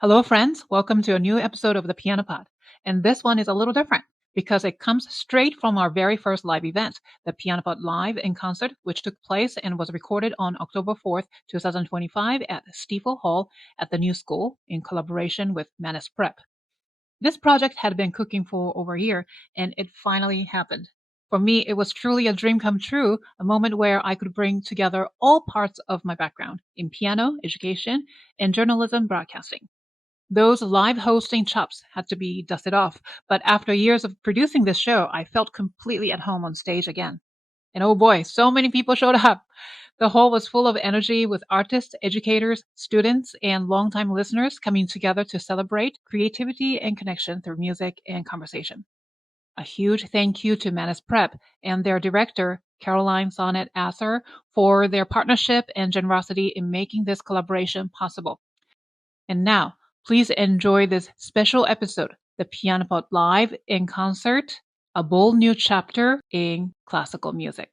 Hello, friends. Welcome to a new episode of the Piano Pod. And this one is a little different because it comes straight from our very first live event, the Piano Pod Live in Concert, which took place and was recorded on October 4th, 2025 at Stiefel Hall at the New School in collaboration with Manus Prep. This project had been cooking for over a year, and it finally happened. For me, it was truly a dream come true, a moment where I could bring together all parts of my background in piano, education, and journalism broadcasting. Those live hosting chops had to be dusted off, but after years of producing this show, I felt completely at home on stage again. And oh boy, so many people showed up. The hall was full of energy with artists, educators, students, and longtime listeners coming together to celebrate creativity and connection through music and conversation. A huge thank you to Manus Prep and their director, Caroline Sonnet Asser, for their partnership and generosity in making this collaboration possible. And now, please enjoy this special episode, the Piano Pod Live in Concert, a bold new chapter in classical music.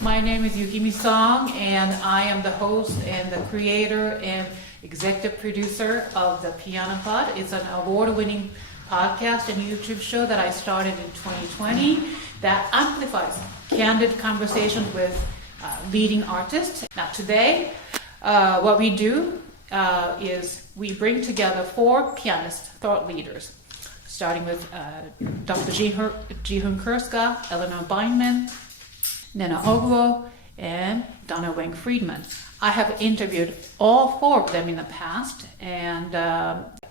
My name is Yukimi Song, and I am the host and the creator and executive producer of the Piano Pod. It's an award-winning podcast and YouTube show that I started in 2020 that amplifies candid conversations with leading artists. Now today, what we do is we bring together four pianist thought leaders, starting with Dr. Jee-Hoon Krska, Eleonor Bindman, Nnenna Ogwo, and Donna Wang Friedman. I have interviewed all four of them in the past, and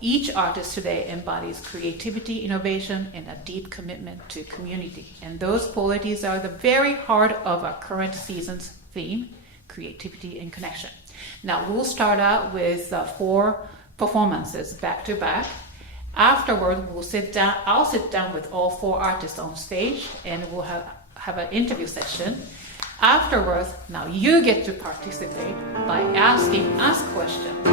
each artist today embodies creativity, innovation, and a deep commitment to community. And those qualities are the very heart of our current season's theme, creativity and connection. Now we'll start out with four performances back to back. Afterward, I'll sit down with all four artists on stage, and we'll have an interview session. Afterwards, now you get to participate by asking us questions.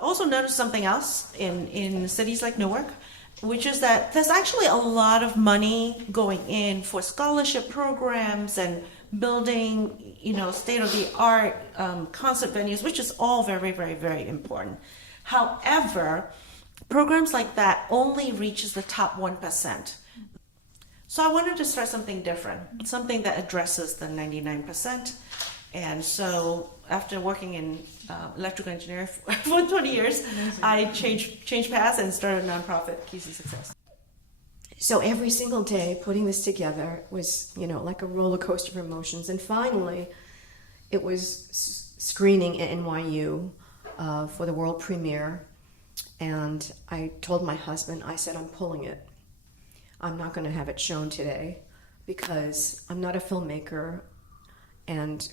Also noticed something else in cities like Newark, which is that there's actually a lot of money going in for scholarship programs and building, state-of-the-art concert venues, which is all very, very, very important. However, programs like that only reaches the top 1%. So I wanted to start something different, something that addresses the 99%. And so after working in electrical engineering for 20 years, I changed paths and started a nonprofit, Keys to Success. So every single day putting this together was, like a roller coaster of emotions. And finally, it was screening at NYU for the world premiere. And I told my husband, I said, I'm pulling it. I'm not going to have it shown today because I'm not a filmmaker. And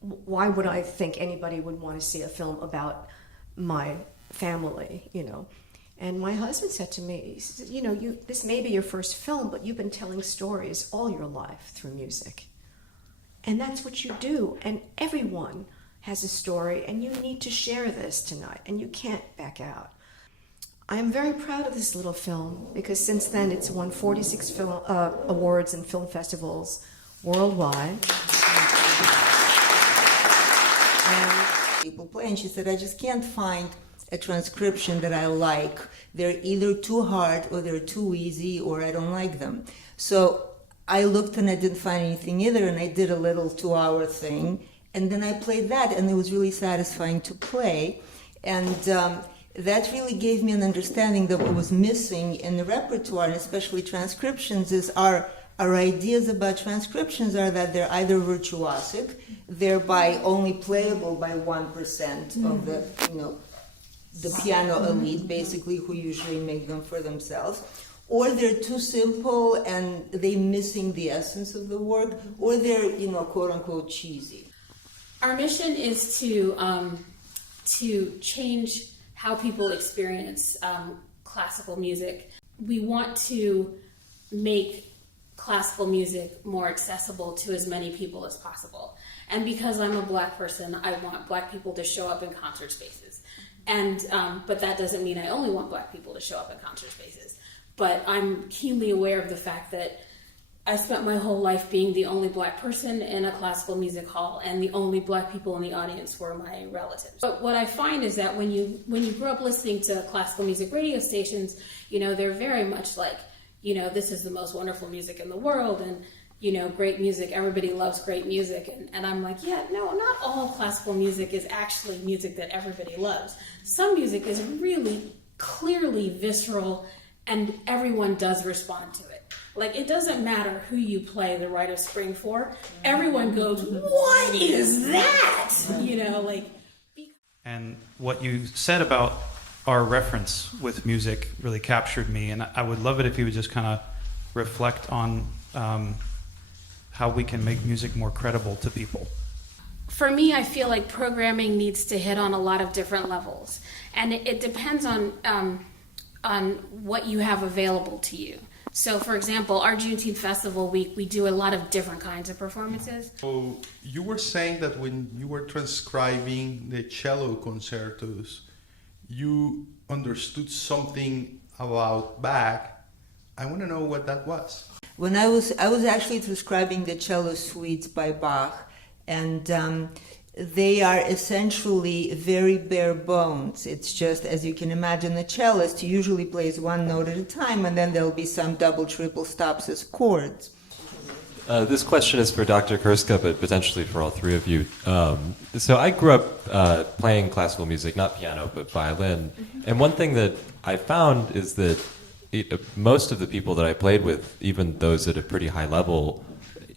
why would I think anybody would want to see a film about my family, And my husband said to me, he said, this may be your first film, but you've been telling stories all your life through music. And that's what you do. And everyone has a story, and you need to share this tonight, and you can't back out. I am very proud of this little film because since then it's won 46 film awards and film festivals worldwide. People play, and she said, I just can't find a transcription that I like. They're either too hard or they're too easy or I don't like them. So I looked and I didn't find anything either, and I did a little 2-hour thing, and then I played that, and it was really satisfying to play. And that really gave me an understanding that what was missing in the repertoire, and especially transcriptions, is our ideas about transcriptions are that they're either virtuosic, thereby only playable by 1% of the piano elite, basically, who usually make them for themselves, or they're too simple and they're missing the essence of the work, or they're, quote unquote, cheesy. Our mission is to change how people experience classical music. We want to make classical music more accessible to as many people as possible. And because I'm a Black person, I want Black people to show up in concert spaces. And but that doesn't mean I only want Black people to show up in concert spaces. But I'm keenly aware of the fact that I spent my whole life being the only Black person in a classical music hall, and the only Black people in the audience were my relatives. But what I find is that when you grow up listening to classical music radio stations, they're very much like, this is the most wonderful music in the world, and great music, everybody loves great music. And I'm like, yeah, no, not all classical music is actually music that everybody loves. Some music is really clearly visceral, and everyone does respond to it. Like, it doesn't matter who you play The Rite of Spring for. Everyone goes, what is that? And what you said about our reference with music really captured me. And I would love it if you would just kind of reflect on how we can make music more credible to people. For me, I feel like programming needs to hit on a lot of different levels. And it depends on what you have available to you. So, for example, our Juneteenth Festival week, we do a lot of different kinds of performances. So you were saying that when you were transcribing the cello concertos, you understood something about Bach. I want to know what that was. When I was actually transcribing the cello suites by Bach, and they are essentially very bare bones. It's just, as you can imagine, the cellist usually plays one note at a time, and then there'll be some double, triple stops as chords. This question is for Dr. Krska, but potentially for all three of you. So I grew up playing classical music, not piano, but violin. And one thing that I found is that most of the people that I played with, even those at a pretty high level,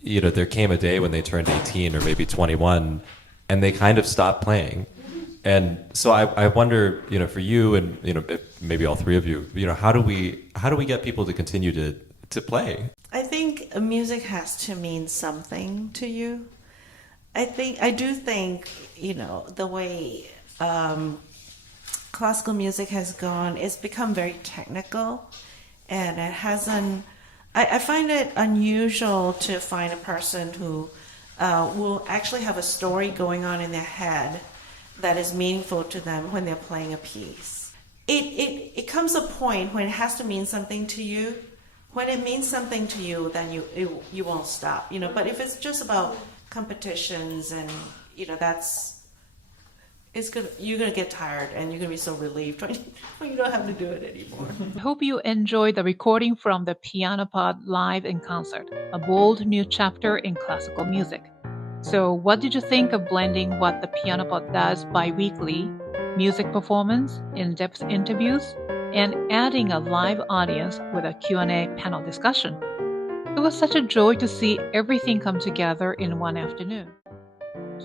there came a day when they turned 18 or maybe 21, and they kind of stopped playing. And so I wonder, for you and maybe all three of you, how do we get people to continue to play? I think music has to mean something to you. I do think, the way classical music has gone, it's become very technical, and it hasn't. I find it unusual to find a person who will actually have a story going on in their head that is meaningful to them when they're playing a piece. It comes a point when it has to mean something to you. When it means something to you, then you won't stop. But if it's just about competitions and you're gonna get tired, and you're gonna be so relieved when you don't have to do it anymore. I hope you enjoyed the recording from the Piano Pod live in concert, a bold new chapter in classical music. So what did you think of blending what the Piano Pod does bi-weekly, music performance, in-depth interviews, and adding a live audience with a Q&A panel discussion? It was such a joy to see everything come together in one afternoon.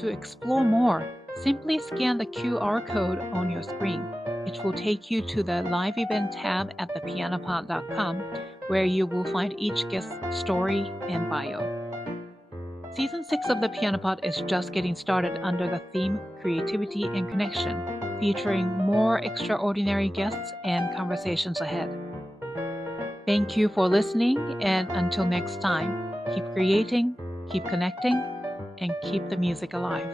To explore more, simply scan the QR code on your screen. It will take you to the live event tab at thepianopod.com, where you will find each guest's story and bio. Season 6 of the Piano Pod is just getting started under the theme Creativity and Connection, featuring more extraordinary guests and conversations ahead. Thank you for listening, and until next time, keep creating, keep connecting, and keep the music alive.